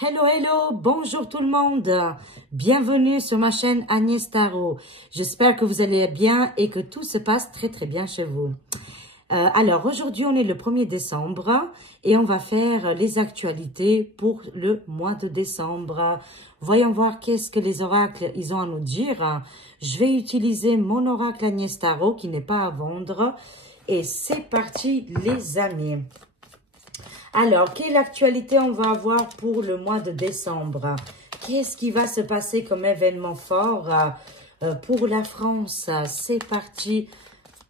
Hello, hello, bonjour tout le monde. Bienvenue sur ma chaîne Agnès Tarot. J'espère que vous allez bien et que tout se passe très bien chez vous. Alors, aujourd'hui, on est le 1er décembre et on va faire les actualités pour le mois de décembre. Voyons voir qu'est-ce que les oracles ils ont à nous dire. Je vais utiliser mon oracle Agnès Tarot qui n'est pas à vendre. Et c'est parti, les amis. Alors, quelle actualité on va avoir pour le mois de décembre? Qu'est-ce qui va se passer comme événement fort pour la France? C'est parti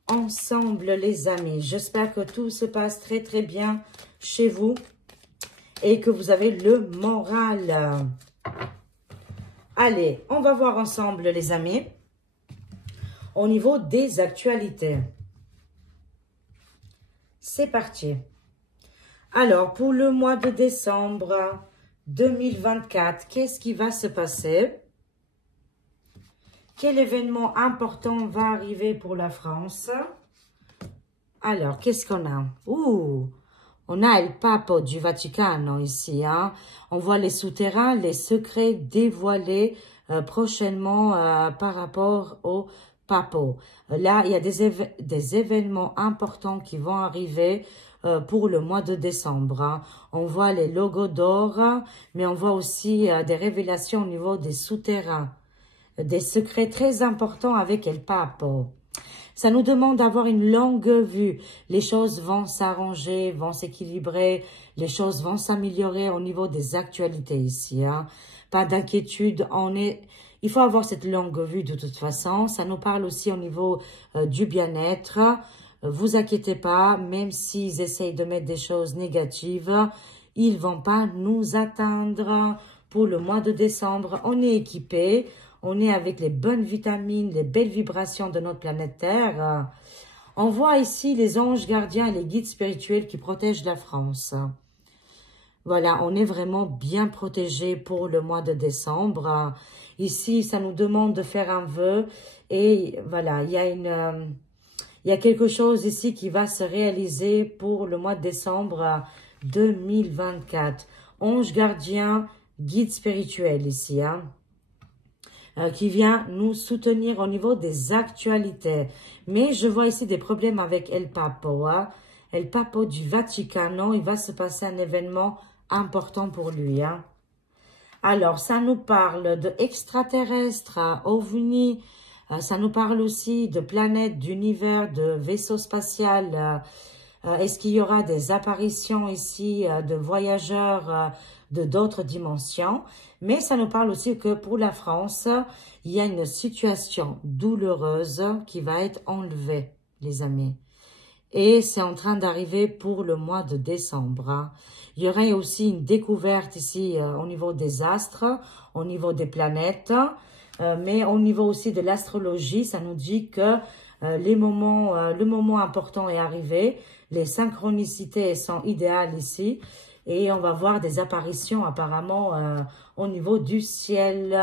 ensemble, les amis. J'espère que tout se passe très bien chez vous et que vous avez le moral. Allez, on va voir ensemble, les amis, au niveau des actualités. C'est parti. Alors, pour le mois de décembre 2024, qu'est-ce qui va se passer? Quel événement important va arriver pour la France? Alors, qu'est-ce qu'on a? On a le pape du Vatican ici. Hein? On voit les souterrains, les secrets dévoilés prochainement par rapport au pape. Là, il y a des événements importants qui vont arriver pour le mois de décembre. Hein. On voit les logos d'or, mais on voit aussi des révélations au niveau des souterrains, des secrets très importants avec le pape. Ça nous demande d'avoir une longue vue. Les choses vont s'arranger, vont s'équilibrer, les choses vont s'améliorer au niveau des actualités ici. Hein. Pas d'inquiétude, il faut avoir cette longue vue de toute façon. Ça nous parle aussi au niveau du bien-être. Vous inquiétez pas, même s'ils essayent de mettre des choses négatives, ils vont pas nous atteindre. Pour le mois de décembre, on est équipé, on est avec les bonnes vitamines, les belles vibrations de notre planète Terre. On voit ici les anges gardiens et les guides spirituels qui protègent la France. Voilà, on est vraiment bien protégé pour le mois de décembre. Ici, ça nous demande de faire un vœu et voilà, il y a quelque chose ici qui va se réaliser pour le mois de décembre 2024. Ange gardien, guide spirituel ici, hein, qui vient nous soutenir au niveau des actualités. Mais je vois ici des problèmes avec El Papo. Hein. El Papo du Vatican, il va se passer un événement important pour lui. Hein. Alors, ça nous parle de extraterrestres, ovnis. Ça nous parle aussi de planètes, d'univers, de vaisseaux spatials. Est-ce qu'il y aura des apparitions ici de voyageurs de d'autres dimensions? Mais ça nous parle aussi que pour la France, il y a une situation douloureuse qui va être enlevée, les amis. Et c'est en train d'arriver pour le mois de décembre. Hein. Il y aurait aussi une découverte ici au niveau des astres, au niveau des planètes. Mais au niveau aussi de l'astrologie, ça nous dit que le moment important est arrivé. Les synchronicités sont idéales ici. Et on va voir des apparitions apparemment au niveau du ciel.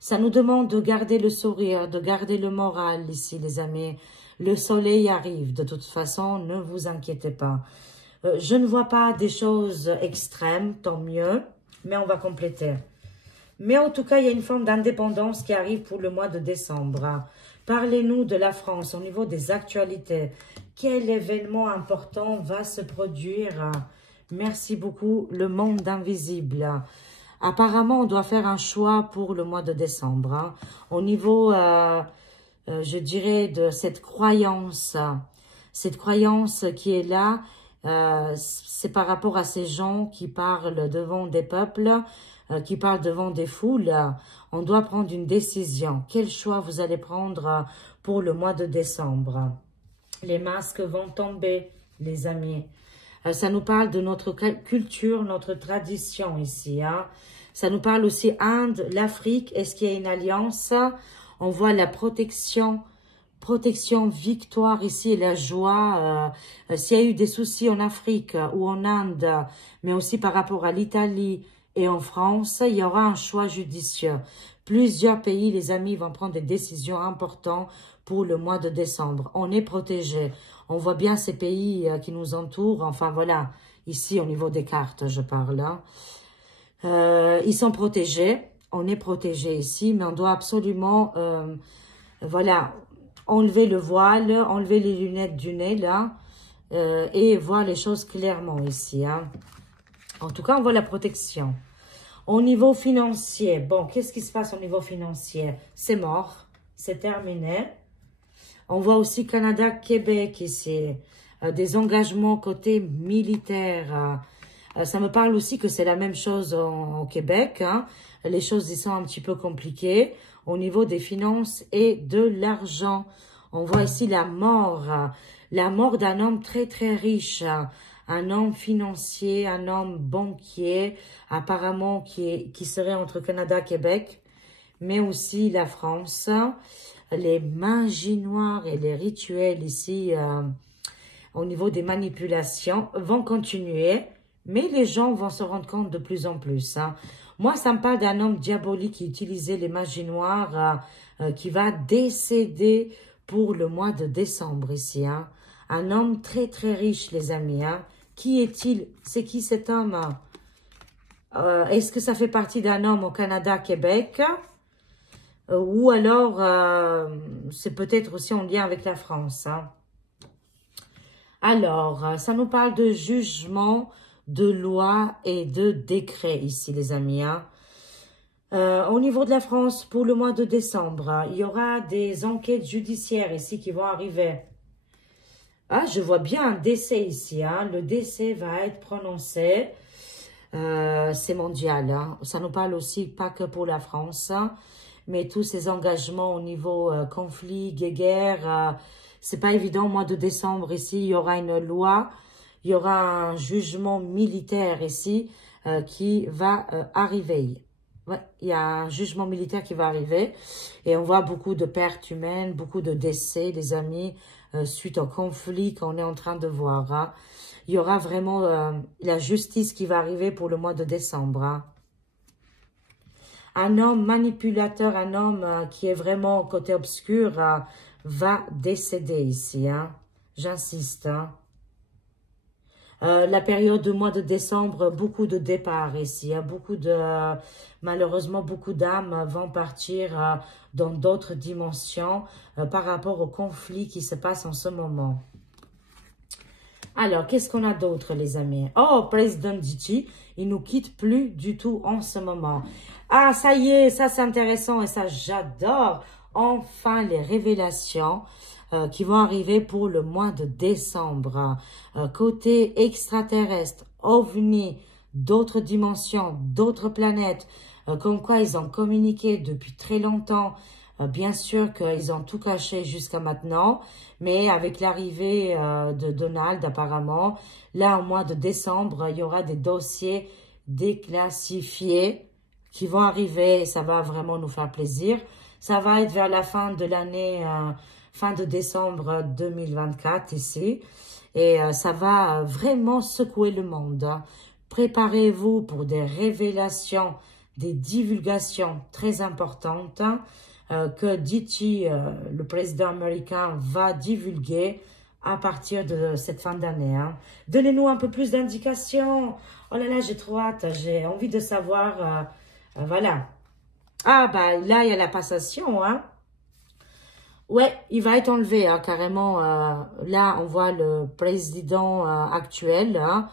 Ça nous demande de garder le sourire, de garder le moral ici, les amis. Le soleil arrive. De toute façon, ne vous inquiétez pas. Je ne vois pas des choses extrêmes, tant mieux. Mais on va compléter. Mais en tout cas, il y a une forme d'indépendance qui arrive pour le mois de décembre. Parlez-nous de la France au niveau des actualités. Quel événement important va se produire? Merci beaucoup, le monde invisible. Apparemment, on doit faire un choix pour le mois de décembre. Hein. Au niveau, je dirais, de cette croyance qui est là, c'est par rapport à ces gens qui parlent devant des peuples, qui parle devant des foules. On doit prendre une décision. Quel choix vous allez prendre pour le mois de décembre? Les masques vont tomber, les amis. Ça nous parle de notre culture, notre tradition ici. Hein. Ça nous parle aussi Inde, l'Afrique. Est-ce qu'il y a une alliance? On voit la protection, victoire ici et la joie. S'il y a eu des soucis en Afrique ou en Inde, mais aussi par rapport à l'Italie, et en France, il y aura un choix judicieux. Plusieurs pays, les amis, vont prendre des décisions importantes pour le mois de décembre. On est protégé. On voit bien ces pays qui nous entourent. Enfin, voilà, ici, au niveau des cartes, je parle. Hein. Ils sont protégés. On est protégés ici, mais on doit absolument, voilà, enlever le voile, enlever les lunettes du nez, là, et voir les choses clairement ici. Hein. En tout cas, on voit la protection. Au niveau financier, bon, qu'est-ce qui se passe au niveau financier? C'est mort, c'est terminé. On voit aussi Canada, Québec ici, des engagements côté militaire. Ça me parle aussi que c'est la même chose au Québec. Hein. Les choses y sont un petit peu compliquées au niveau des finances et de l'argent. On voit ici la mort d'un homme très très riche, un homme financier, un homme banquier, apparemment qui serait entre Canada et Québec, mais aussi la France. Les magies noires et les rituels ici, au niveau des manipulations, vont continuer, mais les gens vont se rendre compte de plus en plus. Hein. Moi, ça me parle d'un homme diabolique qui utilisait les magies noires, qui va décéder pour le mois de décembre ici. Hein. Un homme très très riche, les amis. Hein. Qui est-il? C'est qui cet homme? Est-ce que ça fait partie d'un homme au Canada, Québec? Ou alors, c'est peut-être aussi en lien avec la France. Hein. Alors, ça nous parle de jugement, de loi et de décret ici, les amis. Hein. Au niveau de la France, pour le mois de décembre, il y aura des enquêtes judiciaires ici qui vont arriver. Ah, je vois bien un décès ici. Hein. Le décès va être prononcé. C'est mondial. Hein. Ça nous parle aussi pas que pour la France, hein, mais tous ces engagements au niveau conflit, guerre, c'est pas évident. Au mois de décembre ici, il y aura une loi, il y aura un jugement militaire ici qui va arriver. Ouais, il y a un jugement militaire qui va arriver et on voit beaucoup de pertes humaines, beaucoup de décès, les amis, suite au conflit qu'on est en train de voir. Hein. Il y aura vraiment la justice qui va arriver pour le mois de décembre. Hein. Un homme manipulateur, un homme qui est vraiment côté obscur, va décéder ici. Hein. J'insiste. Hein. La période du mois de décembre, beaucoup de départs ici. Hein. Malheureusement, beaucoup d'âmes vont partir dans d'autres dimensions par rapport au conflit qui se passe en ce moment. Alors, qu'est-ce qu'on a d'autre, les amis? Oh, Président Diti, il nous quitte plus du tout en ce moment. Ah, ça y est, ça c'est intéressant et ça j'adore. Enfin, les révélations qui vont arriver pour le mois de décembre. Côté extraterrestre, ovni, d'autres dimensions, d'autres planètes, comme quoi ils ont communiqué depuis très longtemps. Bien sûr qu'ils ont tout caché jusqu'à maintenant, mais avec l'arrivée de Donald, apparemment, là, au mois de décembre, il y aura des dossiers déclassifiés qui vont arriver et ça va vraiment nous faire plaisir. Ça va être vers la fin de l'année, fin de décembre 2024 ici, et ça va vraiment secouer le monde. Hein. Préparez-vous pour des révélations, des divulgations très importantes, hein, que Diti, le président américain, va divulguer à partir de cette fin d'année. Hein. Donnez-nous un peu plus d'indications. Oh là là, j'ai trop hâte, j'ai envie de savoir. Voilà. Ah, bah là, il y a la passation. Hein. Ouais, il va être enlevé, hein, carrément. Là, on voit le président actuel, hein,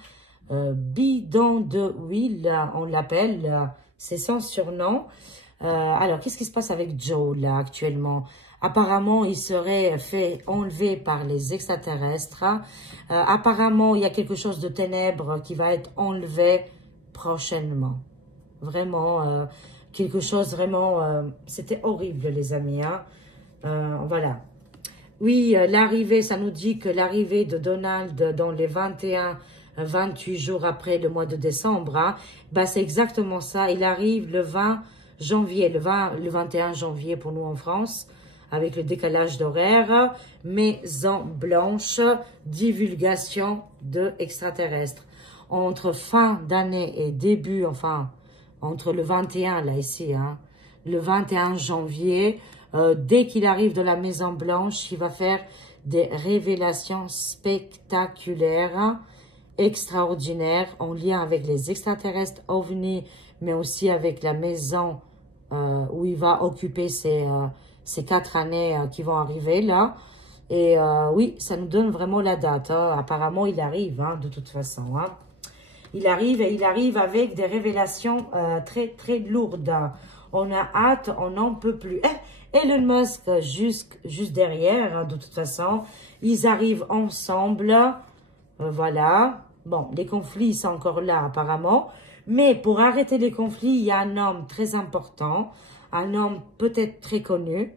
bidon de huile, on l'appelle. C'est son surnom. Alors, qu'est-ce qui se passe avec Joe, là, actuellement? Apparemment, il serait fait enlever par les extraterrestres. Apparemment, il y a quelque chose de ténèbres qui va être enlevé prochainement. Vraiment, quelque chose vraiment... C'était horrible, les amis. Hein. Voilà. Oui, l'arrivée, ça nous dit que l'arrivée de Donald dans les 28 jours après le mois de décembre, hein, bah, c'est exactement ça. Il arrive le 20 janvier, le 21 janvier pour nous en France, avec le décalage d'horaire, Maison Blanche, divulgation de extraterrestres. Entre fin d'année et début, enfin, entre le 21, là, ici, hein, le 21 janvier, dès qu'il arrive de la Maison Blanche, il va faire des révélations spectaculaires. extraordinaire en lien avec les extraterrestres, ovnis, mais aussi avec la maison où il va occuper ces 4 années qui vont arriver là. Et oui, ça nous donne vraiment la date. Hein. Apparemment, il arrive, hein, de toute façon. Hein. Il arrive et il arrive avec des révélations très, très lourdes. On a hâte, on n'en peut plus. Elon Musk, juste derrière, hein, de toute façon. Ils arrivent ensemble. Voilà. Bon, les conflits sont encore là, apparemment. Mais pour arrêter les conflits, il y a un homme très important, un homme peut-être très connu,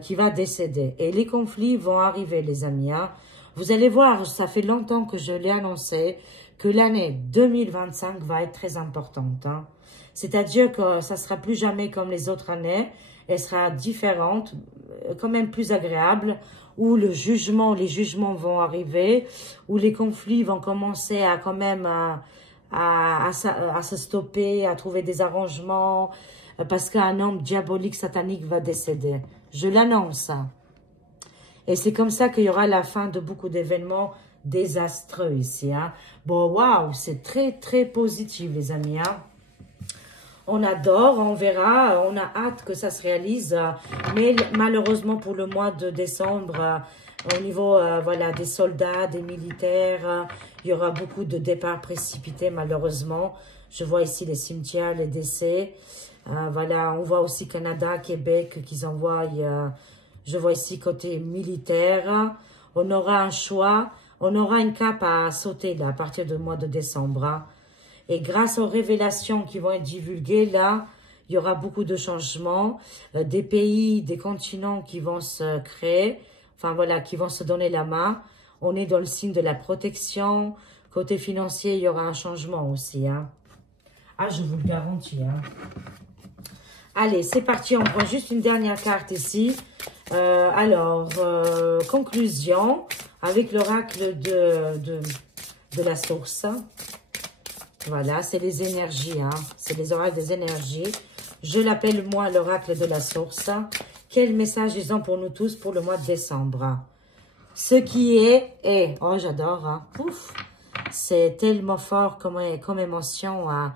qui va décéder. Et les conflits vont arriver, les amis. Hein. Vous allez voir, ça fait longtemps que je l'ai annoncé, que l'année 2025 va être très importante. Hein. C'est-à-dire que ça sera plus jamais comme les autres années. Elle sera différente, quand même plus agréable, où les jugements vont arriver, où les conflits vont commencer à quand même à se stopper, à trouver des arrangements, parce qu'un homme diabolique, satanique va décéder. Je l'annonce. Et c'est comme ça qu'il y aura la fin de beaucoup d'événements désastreux ici. Hein. Bon, waouh, c'est très, très positif, les amis. Hein. On adore, on verra, on a hâte que ça se réalise. Mais malheureusement, pour le mois de décembre, au niveau voilà, des soldats, des militaires, il y aura beaucoup de départs précipités, malheureusement. Je vois ici les cimetières, les décès. Voilà, on voit aussi Canada, Québec, qu'ils envoient. Je vois ici côté militaire. On aura un choix, on aura une cape à sauter là, à partir du mois de décembre. Hein. Et grâce aux révélations qui vont être divulguées là, il y aura beaucoup de changements. Des pays, des continents qui vont se créer. Enfin voilà, qui vont se donner la main. On est dans le signe de la protection. Côté financier, il y aura un changement aussi. Hein. Ah, je vous le garantis. Hein. Allez, c'est parti. On prend juste une dernière carte ici. Conclusion avec l'oracle de la source. Voilà, c'est les énergies. Hein. C'est les oracles des énergies. Je l'appelle, moi, l'oracle de la source. Quel message ils ont pour nous tous pour le mois de décembre? Ce qui est. Oh, j'adore. Hein. Ouf. C'est tellement fort comme émotion. Hein.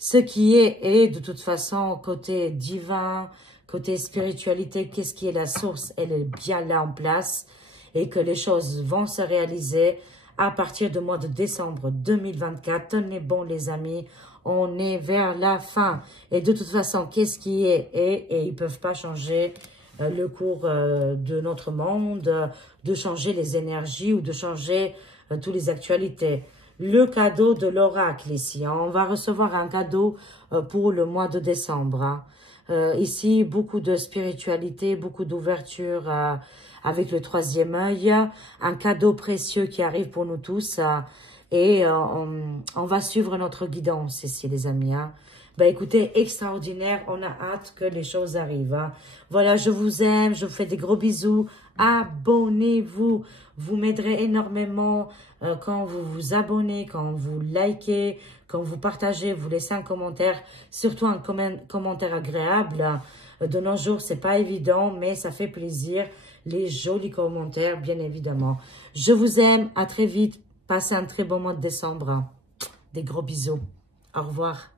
Ce qui est de toute façon côté divin, côté spiritualité, qu'est-ce qui est la source, elle est bien là en place et que les choses vont se réaliser à partir du mois de décembre 2024. Tenez bon les amis, on est vers la fin et de toute façon, qu'est-ce qui est et ils ne peuvent pas changer le cours de notre monde, de changer les énergies ou de changer toutes les actualités. Le cadeau de l'oracle ici. Hein. On va recevoir un cadeau pour le mois de décembre. Hein. Ici, beaucoup de spiritualité, beaucoup d'ouverture avec le 3e œil. Un cadeau précieux qui arrive pour nous tous. Et on va suivre notre guidance ici, les amis. Hein. Ben, écoutez, extraordinaire. On a hâte que les choses arrivent. Hein. Voilà, je vous aime. Je vous fais des gros bisous. Abonnez-vous. Vous m'aiderez énormément quand vous vous abonnez, quand vous likez, quand vous partagez, vous laissez un commentaire. Surtout un commentaire agréable. De nos jours, c'est pas évident, mais ça fait plaisir. Les jolis commentaires, bien évidemment. Je vous aime. À très vite. Passez un très bon mois de décembre. Des gros bisous. Au revoir.